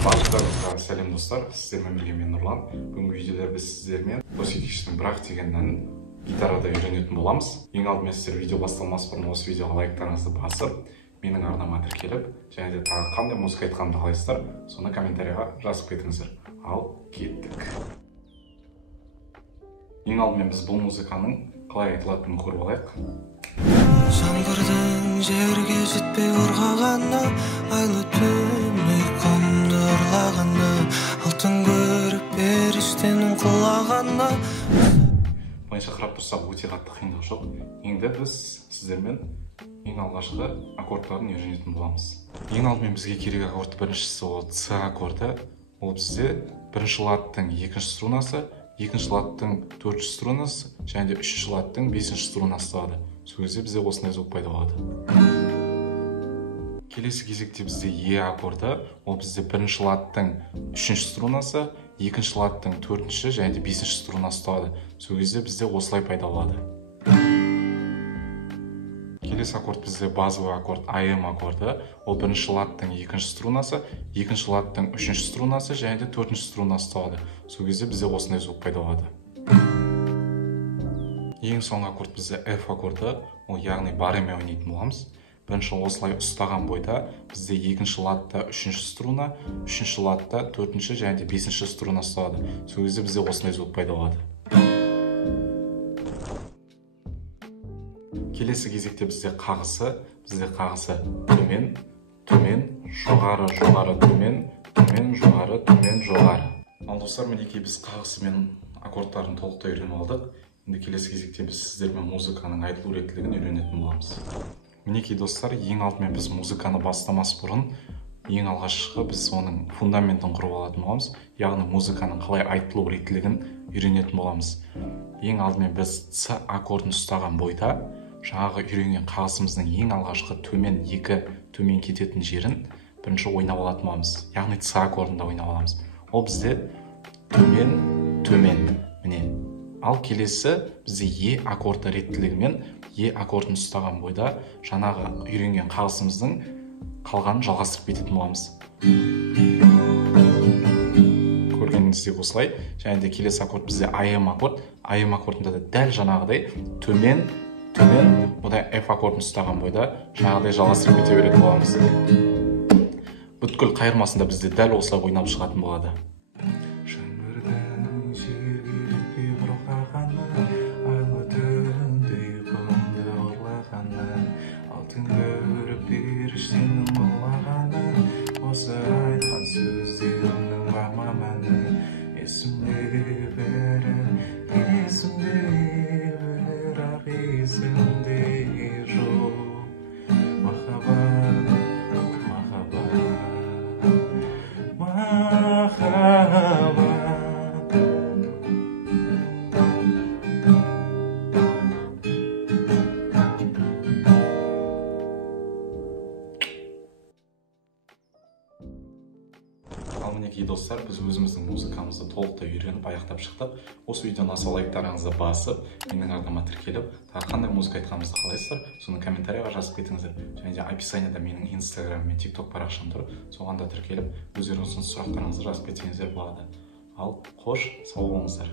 Барлықтарыңызға сәлем достар, сіздермен бірге мен Нұрлан. Бүгінгі видеода біз сіздермен Осипичтің Брак деген әнін гитарада үйренетін боламыз. Ең алдымен сіздер видео басталмас бұрын осы видеоға лайктарыңызды басып, менің арнама тіркеліп, және де тағы қандай музыка айтқанымды қалайсыздар, соны комментарийға жазып кетіңіздер. Ал кеттік. Ең алдымен біз бұл музыканың қалай айтылатынын көріп алайық. Жаңбырдың жерге жетпей ұрғағаны, айлы түн ұйқымды ұрлағаны, алтын көріп періштенің құлағаны. Былайша қарап тұрсақ өте қатты қиындық жоқ. Енді біз сіздермен ең алғашқы аккордтарын үйренетін боламыз. Ең алдымен бізге керек аккорд біріншісі ол С аккорды. Ол бізде бірінші ладтың екінші струнасы, екінші ладтың төртінші струнасы және де үшінші ладтың бесінші струнасы болады. Сол кезде бізде осындай звук пайда болады. Келесі кезекте бізде Е аккорды. Ол бізде бірінші ладтың үшінші струнасы, екінші ладтың төртінші және де бесінші струнасы болады. Сол кезде бізде осылай пайда болады. Келесі аккорд бізде базовый аккорд АМ аккорды. Ол бірінші ладтың екінші струнасы, екінші ладтың үшінші струнасы және де төртінші струнасы болады. Сол кезде бізде осындай звук пайда болады. Ең соңғы аккорд бізде F аккорды. Ол яғни барремен ойнайтын боламыз. Бірінші осылай ұстаған бойда бізде екінші ладта үшінші струна, үшінші ладта төртінші және де бесінші струнасы болады. Сол кезде бізде осындай звук пайда болады. Келесі кезекте бізде қағысы төмен, төмен, жоғары, жоғары, төмен, төмен, жоғары, төмен, жоғары. Ал достар, мінекей біз қағысы мен аккордтарын толықтай үйреніп алдық. Енді келесі кезекте біз сіздермен музыканың айтылу реттілігін үйренетін боламыз. Мінекей достар, ең алдымен біз музыканы бастамас бұрын, ең алғашқы біз оның фундаментін құрып алатын боламыз. Яғни музыканың қалай айтылу реттілігін үйренетін боламыз. Ең алдымен біз С аккордын ұстаған бойда жаңағы үйренген қағысымыздың ең алғашқы төмен кететін жерін бірінші ойнап алатын боламыз. Яғни С аккордында ойнап аламыз. Ол бізде төмен, міне. Ал келесі бізде Е аккорды реттілігімен Е аккордын ұстаған бойда жаңағы үйренген қағысымыздың қалғанын жалғастырып кететін боламыз. Көргеніңізде осылай. Және де келесі аккорд бізде АМ аккорд. АМ аккордында да дәл жаңағыдай төмен, одан F аккордын ұстаған бойда жаңағыдай жалғастырып кете беретін боламыз. Бүткіл қайырмасында бізде дәл осылай ойнап шығатын болады. Ал мінекей достар, біз өзіміздің музыкамызды толықтай үйреніп аяқтап шықтық. Осы видеоны аса лайктарыңызды басып, менің арнама тіркеліп, тағы қандай музыка айтқанымызды қалайсыздар, соны комментарийға жазып кетіңіздер. Және де описанияда менің Instagram мен TikTok парақшам тұр, соған да тіркеліп, өздеріңіздің сұрақтарыңызды жазып кетсеңіздер болады. Ал қош, сау болыңыздар.